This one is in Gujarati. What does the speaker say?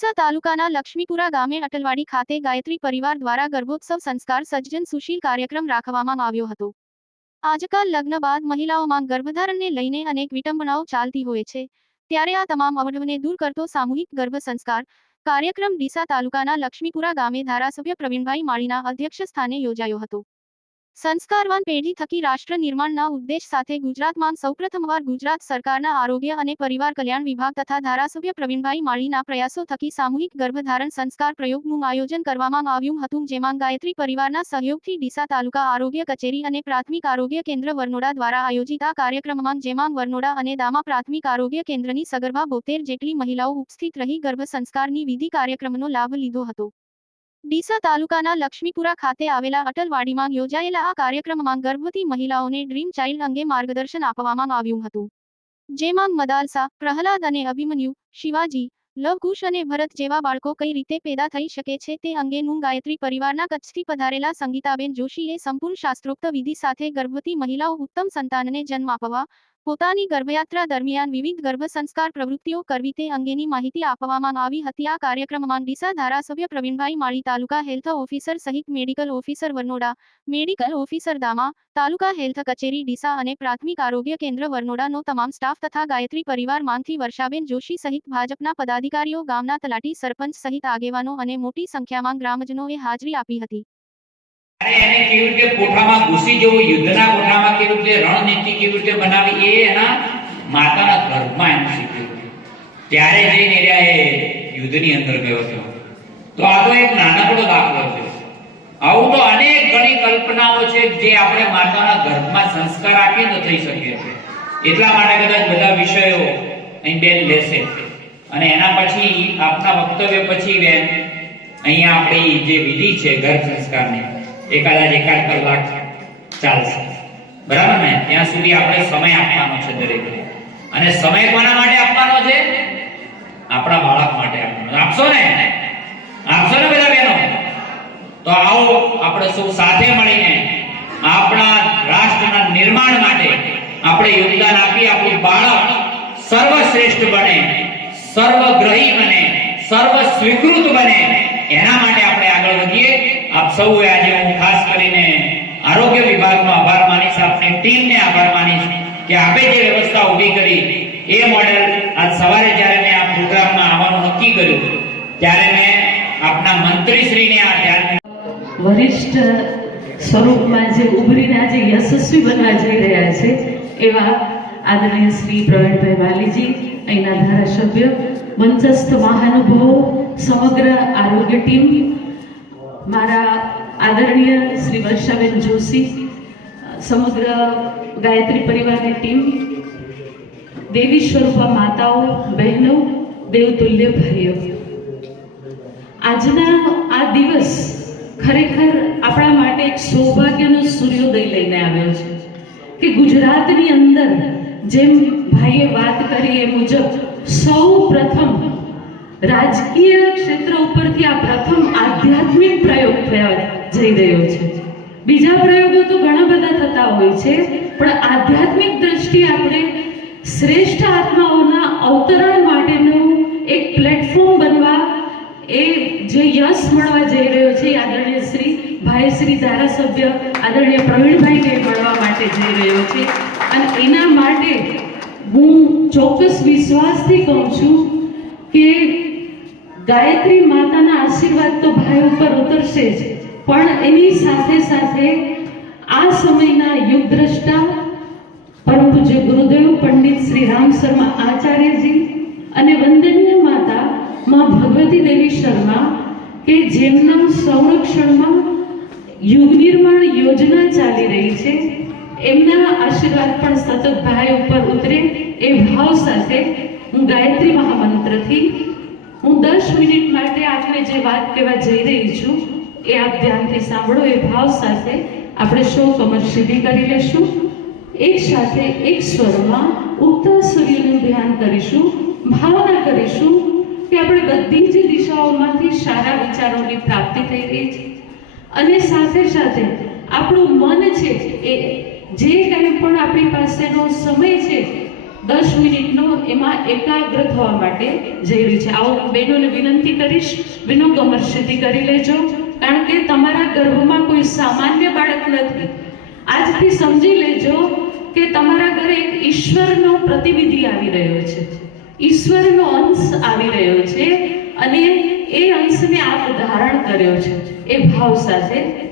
ડીસા તાલુકાના લક્ષ્મીપુરા ગામે અટલવાડી ખાતે ગાયત્રી પરિવાર દ્વારા ગર્ભોત્સવ સંસ્કાર સજ્જન સુશીલ કાર્યક્રમ રાખવામાં આવ્યો હતો. આજકાલ લગ્ન બાદ મહિલાઓમાં ગર્ભધારણને લઈને અનેક વિટંબનાઓ ચાલતી હોય છે. ત્યારે આ તમામ અવઢવને દૂર કરતો સામૂહિક ગર્ભ સંસ્કાર કાર્યક્રમ ડીસા તાલુકાના લક્ષ્મીપુરા ગામે ધારાસભ્ય પ્રવીણભાઈ માળીના અધ્યક્ષ સ્થાને યોજાયો હતો. સંસ્કારવાન પેઢી થકી રાષ્ટ્ર નિર્માણના ઉદ્દેશ સાથે ગુજરાતમાં સૌપ્રથમવાર ગુજરાત સરકારના આરોગ્ય અને પરિવાર કલ્યાણ વિભાગ તથા ધારાસભ્ય પ્રવીણભાઈ માળીના પ્રયાસો થકી સામૂહિક ગર્ભધારણ સંસ્કાર પ્રયોગનું આયોજન કરવામાં આવ્યું હતું, જેમાં ગાયત્રી પરિવારના સહયોગથી ડીસા તાલુકા આરોગ્ય કચેરી અને પ્રાથમિક આરોગ્ય કેન્દ્ર વરનોડા દ્વારા આયોજિત આ કાર્યક્રમમાં જેમાં વરનોડા અને દામા પ્રાથમિક આરોગ્ય કેન્દ્રની સગર્ભા બોતેર જેટલી મહિલાઓ ઉપસ્થિત રહી ગર્ભ સંસ્કારની વિધિ કાર્યક્રમનો લાભ લીધો હતો. ડીસા તાલુકાના લક્ષ્મીપુરા ખાતે આવેલા અટલવાડીમાં યોજાયેલા આ કાર્યક્રમમાં ગર્ભવતી મહિલાઓને ડ્રીમ ચાઇલ્ડ અંગે માર્ગદર્શન આપવામાં આવ્યું હતું. જેમાં મદાલસા, પ્રહલાદ અને અભિમન્યુ, શિવાજી, લવકુશ અને ભરત જેવા બાળકો કઈ રીતે પેદા થઈ શકે છે તે અંગેનું ગાયત્રી પરિવારના કચ્છથી પધારેલા સંગીતાબેન જોશીએ સંપૂર્ણ શાસ્ત્રોક્ત વિધિ સાથે ગર્ભવતી મહિલાઓ ઉત્તમ સંતાનને જન્મ આપવા પોતાની ગર્ભયાત્રા દરમિયાન વિવિધ ગર્ભ સંસ્કાર પ્રવૃત્તિઓ કરવી તે અંગેની માહિતી આપવામાં આવી હતી. આ કાર્યક્રમમાં ડીસા ધારાસભ્ય પ્રવીણભાઈ માળી, તાલુકા હેલ્થ ઓફિસર સહિત medical officer Varnoda, medical officer Dama, તાલુકા હેલ્થ કચેરી ડીસા અને પ્રાથમિક આરોગ્ય કેન્દ્ર વરનોડાનો તમામ સ્ટાફ તથા ગાયત્રી પરિવારમાંથી વર્ષાબેન જોશી સહિત ભાજપના પદાધિકારીઓ, ગામના તલાટી સરપંચ સહિત આગેવાનો અને મોટી સંખ્યામાં ગ્રામજનોએ હાજરી આપી હતી. એને કેવી રીતે કોઠામાં ઘૂસી જવું, યુદ્ધના કોઠામાં કેવી રીતે રણનીતિ કેવી રીતે બનાવી, એ એના માતાના ગર્ભમાં એમ શીખ્યું. ત્યારે જઈને રહ્યા એ યુદ્ધની અંદર ગયો હતો. તો આ તો એક નાનકડો દાખલો છે. આવું તો અનેક ઘણી કલ્પનાઓ છે જે આપણે માતાના ગર્ભમાં સંસ્કાર આપી ન થઈ શકે છે એટલા માટે કદાચ બધા વિષયો અહીં બેન લેશે. અને એના પછી આપના વક્તવ્ય પછી બેન, અહીંયા આપણી જે વિધિ છે ગર્ભ સંસ્કારની એ કદાચ એકાદ કલાક ચાલશે. બરાબર ને? ત્યાં સુધી આપણે સમય આપવાનો છે દરેકને. અને સમય કોના માટે આપવાનો છે? આપણા બાળક માટે આપવાનો. આપશો ને? આપશો ને બધા બહેનો? તો આવો આપણે સૌ સાથે મળીને આપણા રાષ્ટ્રના નિર્માણ માટે આપણે યોગદાન આપી આપણું બાળક સર્વશ્રેષ્ઠ બને, સર્વગ્રહી બને સર્વ સ્વીકૃત બને. એના માટે સૌએ આજે હું ખાસ કરીને આરોગ્ય વિભાગનો આભાર માનીશ, આપની ટીમને આભાર માનીશ કે આપે જે વ્યવસ્થા ઊભી કરી, એ મોડેલ આજ સવારે જ્યારે મેં આ પ્રોગ્રામમાં આવવાનું નક્કી કર્યું, ત્યારે મેં આપના મંત્રીશ્રીને આ ધ્યાન વરિષ્ઠ સ્વરૂપમાં જે ઉભરીને આજે યશસ્વી બનવા જઈ રહ્યા છે, એવા આદરણીય શ્રી પ્રવીણભાઈ વાલીજી, અહીંના ધારાસભ્ય, મંચસ્થ મહાનુભાવો, સમગ્ર આરોગ્ય ટીમ મારા આદરણીય શ્રી વર્ષાબેન જોશી, સમગ્ર ગાયત્રી પરિવારની ટીમ, દેવી સ્વરૂપા માતાઓ, બહેનો, દેવતુલ્ય ભાઈઓ. આજના આ દિવસ ખરેખર આપણા માટે એક સૌભાગ્યનો સૂર્યોદય લઈને આવ્યો છે કે ગુજરાતની અંદર જેમ ભાઈએ વાત કરી એ મુજબ સૌ પ્રથમ રાજકીય ક્ષેત્ર ઉપરથી આ પ્રથમ આધ્યાત્મિક પ્રયોગ થયા જઈ રહ્યો છે. બીજા પ્રયોગો તો ઘણા બધા થતા હોય છે, પણ આધ્યાત્મિક દ્રષ્ટિએ આપણે શ્રેષ્ઠ આત્માઓના અવતરણ માટેનું એક પ્લેટફોર્મ બનવા એ જે યશ મળવા જઈ રહ્યો છે આદરણીય શ્રી ભાઈ શ્રી ધારાસભ્ય આદરણીય પ્રવીણભાઈને મળવા માટે જઈ રહ્યો છે. અને એના માટે હું ચોક્કસ વિશ્વાસથી કહું છું કે ગાયત્રી માતાના આશીર્વાદ તો ભાઈ ઉપર ઉતરશે જ. પણ એની સાથે સાથે આ સમયના યુગ દ્રષ્ટા પરમ પૂજ્ય ગુરુદેવ પંડિત શ્રી રામ શર્મા આચાર્યજી અને વંદનીય માતા માં ભગવતી દેવી શર્મા, કે જેમના સંરક્ષણમાં યુગ નિર્માણ યોજના ચાલી રહી છે, એમના આશીર્વાદ પણ સતત ભાઈ ઉપર ઉતરે એ ભાવ સાથે હું ગાયત્રી મહામંત્રથી દસ મિનિટ માટે આપને જે વાત કહેવા જઈ રહી છું, એ આપ ધ્યાનથી સાંભળો, એ ભાવ સાથે આપણે શો કમર સીધી કરી લેશું. એક સાથે એક સ્વરમાં ઉગતા સૂર્યનું ધ્યાન કરીશું, ભાવના કરીશું કે આપણે બધી જ દિશાઓમાંથી સારા વિચારોની પ્રાપ્તિ થઈ રહી છે. અને સાથે સાથે આપણું મન છે એ, જે કંઈ પણ આપણી પાસેનો સમય છે દસ મિનિટનો એમાં એકાગ્ર થવા માટે જઈ રહી છે. આવો બહેનોને વિનંતી કરીશ વિનો કમર કરી લેજો, કારણ કે તમારા ગર્ભમાં કોઈ સામાન્ય બાળક નથી. આજથી સમજી લેજો કે તમારા ઘરે એક ઈશ્વરનો પ્રતિનિધિ આવી રહ્યો છે. ઈશ્વરનો અંશ આવી રહ્યો છે અને એ અંશને આપ ધારણ કર્યો છે. એ ભાવ સાથે